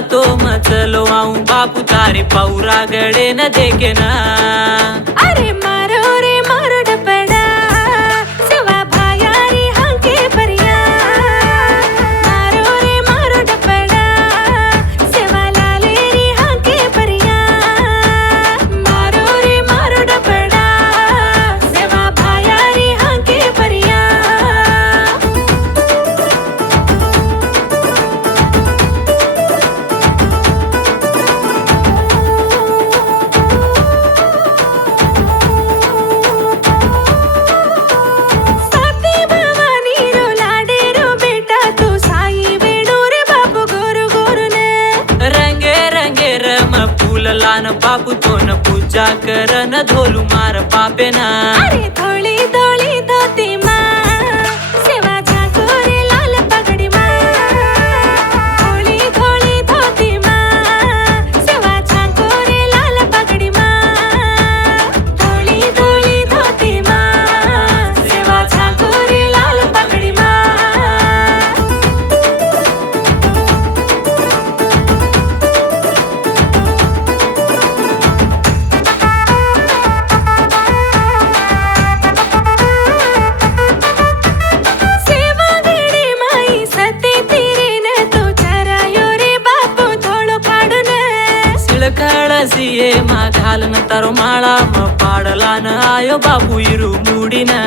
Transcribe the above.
जातो मचलो आऊं बापू तारे पौरा गड़े न देखे ना। अरे मारो रे मारो डपड़ा सेवा भाया रे हांके परिया। मारो रे मारो डपड़ा सेवा लाले रे हांके परिया। मारो रे मारो डपड़ा सेवा भाया रे हांके परिया। लान बापू तो न पूजा कर न धोलू मार पापे ना। अरे धोली धोली धोती माँ सेवा झाको रे लाल पगड़ी माँ। धोली धोली धोती माँ सेवा झाको रे लाल पगड़ी माँ। धोली धोली धोती माँ सेवा झाको रे लाल पगड़ी माँ। कळसिये मा घालन तारो माळा म पाडला न आयो बापू इरू मुडीना।